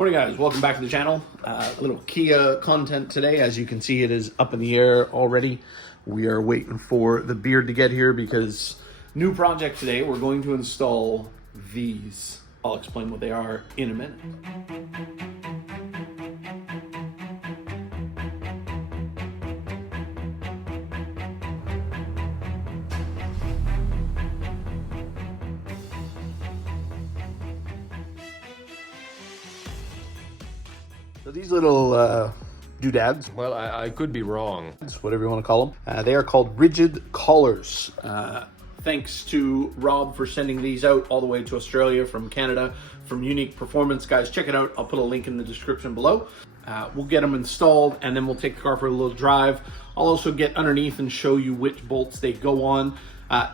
Morning guys, welcome back to the channel. A little Kia content today. As you can see, it is up in the air already. We are waiting for the beard to get here because new project today. We're going to install these. I'll explain what they are in a minute. So these little doodads, well, I could be wrong. whatever you want to call them, they are called rigid collars. Thanks to Rob for sending these out all the way to Australia from Canada from Unique Performance. Guys, check it out. I'll put a link in the description below. We'll get them installed and then we'll take the car for a little drive. I'll also get underneath and show you which bolts they go on.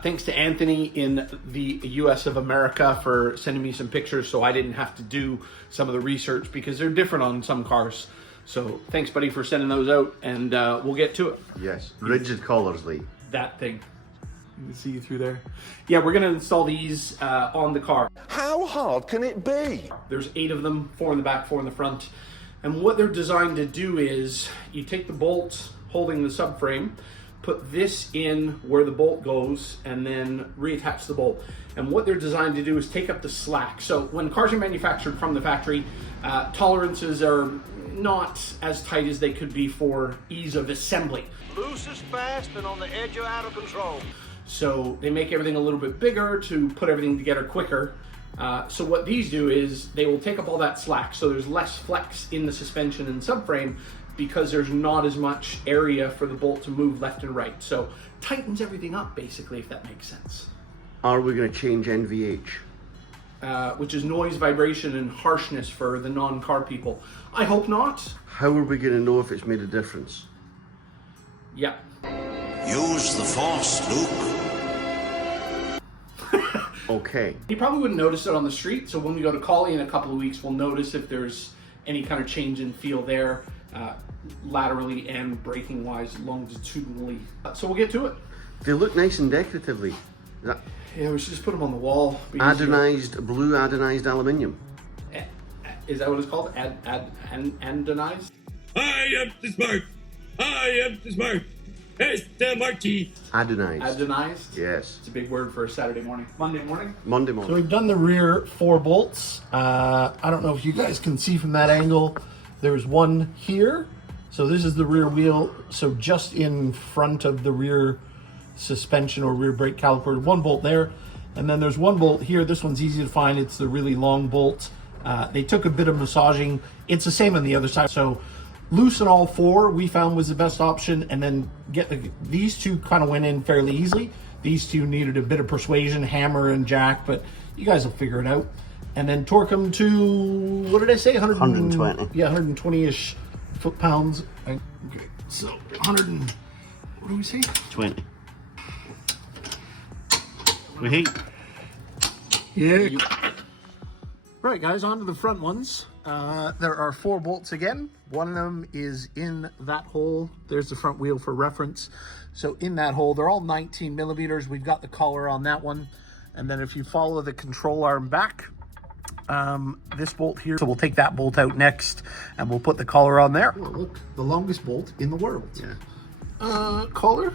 Thanks to Anthony in the US of America for sending me some pictures so I didn't have to do some of the research because they're different on some cars. So thanks, buddy, for sending those out, and we'll get to it. Yes, rigid collars, Lee. That thing. You can see through there. Yeah, we're gonna install these on the car. How hard can it be? There's 8 of them, 4 in the back, 4 in the front. And what they're designed to do is you take the bolt holding the subframe, put this in where the bolt goes, and then reattach the bolt. And what they're designed to do is take up the slack. So when cars are manufactured from the factory, tolerances are not as tight as they could be for ease of assembly. Loose is fast and on the edge of out of control. So they make everything a little bit bigger to put everything together quicker. So what these do is they will take up all that slack. So there's less flex in the suspension and subframe because there's not as much area for the bolt to move left and right. So tightens everything up basically, if that makes sense. Are we going to change NVH? Which is noise, vibration, and harshness for the non-car people. I hope not. How are we going to know if it's made a difference? Yeah. Use the Force, Luke. Okay. You probably wouldn't notice it on the street, so when we go to Collie in a couple of weeks, we'll notice if there's any kind of change in feel there, laterally and braking-wise, longitudinally. So we'll get to it. They look nice and decoratively. Yeah, we should just put them on the wall. Blue anodized aluminium. Is that what it's called? Anodized? I am the smart. I am the smart. Mr. Marty. Adonized. Adonized? Yes. It's a big word for a Saturday morning. Monday morning? Monday So morning. we've done the rear 4 bolts. I don't know if you guys can see from that angle. There's one here. So this is the rear wheel. So just in front of the rear suspension or rear brake caliper, 1 bolt there. And then there's 1 bolt here. This one's easy to find. It's the really long bolt. They took a bit of massaging. It's the same on the other side. So loosen all 4 we found was the best option, and then get these 2 kind of went in fairly easily. These 2 needed a bit of persuasion, hammer and jack, but you guys will figure it out. And then torque them to, what did I say? 120. Yeah, 120-ish foot-pounds. Okay, so 100 and, what do we say? 20. Wait. Yeah. Right, guys, on to the front ones. There are 4 bolts again. One of them is in that hole. There's the front wheel for reference. So in that hole, they're all 19 millimeters. We've got the collar on that one. And then if you follow the control arm back, this bolt here, so we'll take that bolt out next and we'll put the collar on there. Oh, look, the longest bolt in the world. Yeah. Collar.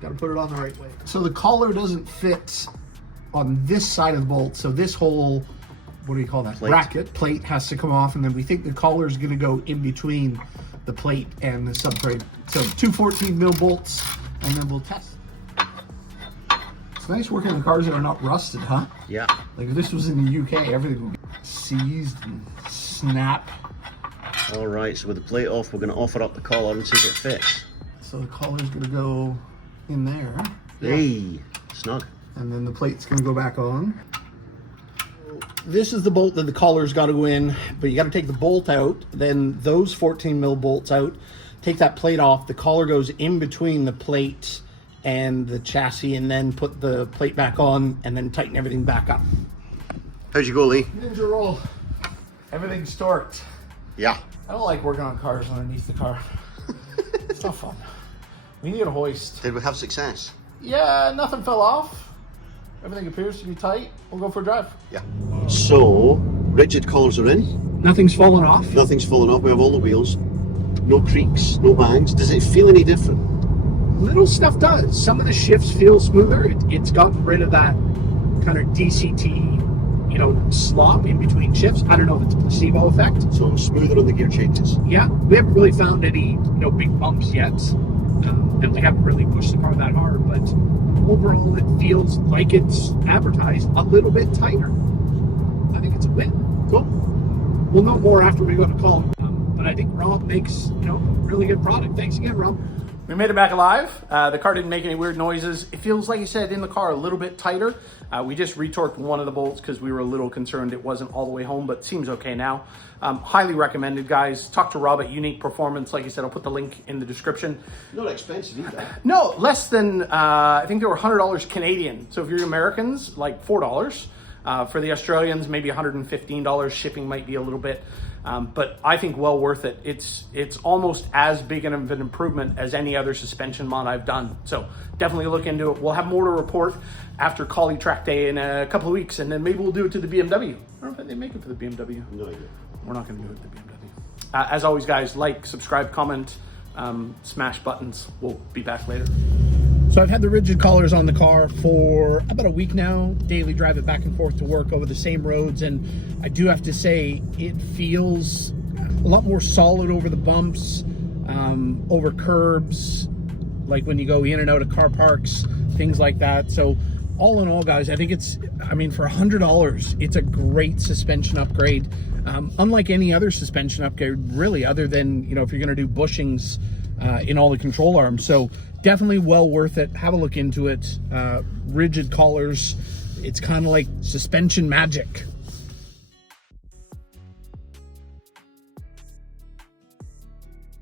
Gotta put it on the right way. So the collar doesn't fit on this side of the bolt, so this whole, what do you call that? Plate has to come off, and then we think the collar is gonna go in between the plate and the subframe. So 2 14 mil bolts, and then we'll test. It's nice working on cars that are not rusted, huh? Yeah. Like if this was in the UK, everything would be seized and snap. All right, so with the plate off, we're going to offer up the collar and see if it fits. So the collar's gonna go in there. Hey, snug. And then the plate's gonna go back on. This is the bolt that the collar's got to go in, but you got to take the bolt out, then those 14 mil bolts out, take that plate off, the collar goes in between the plate and the chassis, and then put the plate back on, and then tighten everything back up. How'd you go, Lee? Ninja roll. Everything's torqued. Yeah. I don't like working on cars underneath the car. It's not fun. We need a hoist. Did we have success? Yeah, nothing fell off. Everything appears to be tight. We'll go for a drive. Yeah. So, Rigid collars are in. Nothing's fallen off. Nothing's fallen off. We have all the wheels. No creaks, no bangs. Does it feel any different? Little stuff does. Some of the shifts feel smoother. It's gotten rid of that kind of DCT, you know, slop in between shifts. I don't know if it's a placebo effect. So smoother on the gear changes. Yeah, we haven't really found any, you know, big bumps yet, and we haven't really pushed the car that hard. But overall, it feels like it's advertised a little bit tighter. I think it's a win. Cool. We'll know more after we go to call. But I think Rob makes, you know, a really good product. Thanks again, Rob. We made it back alive. The car didn't make any weird noises. It feels, like you said, in the car a little bit tighter. We just retorqued one of the bolts because we were a little concerned it wasn't all the way home, but seems okay now. Highly recommended, guys. Talk to Rob at Unique Performance. Like I said, I'll put the link in the description. Not expensive either. No, less than, I think they were $100 Canadian. So if you're Americans, like $4. For the Australians, maybe $115. Shipping might be a little bit. But I think well worth it. It's almost as big of an improvement as any other suspension mod I've done. So definitely look into it. We'll have more to report after Collie Track Day in a couple of weeks, and then maybe we'll do it to the BMW. I don't know if they make it for the BMW. No idea. We're not going to do it to the BMW. As always, guys, like, subscribe, comment, smash buttons. We'll be back later. So I've had the rigid collars on the car for about a week now. Daily drive it back and forth to work over the same roads, and I do have to say it feels a lot more solid over the bumps, over curbs, like when you go in and out of car parks, things like that. So all in all, guys, I think I mean, for $100, it's a great suspension upgrade. Unlike any other suspension upgrade, really, other than, you know, if you're going to do bushings in all the control arms. So definitely well worth it. Have a look into it. Rigid collars. It's kind of like suspension magic.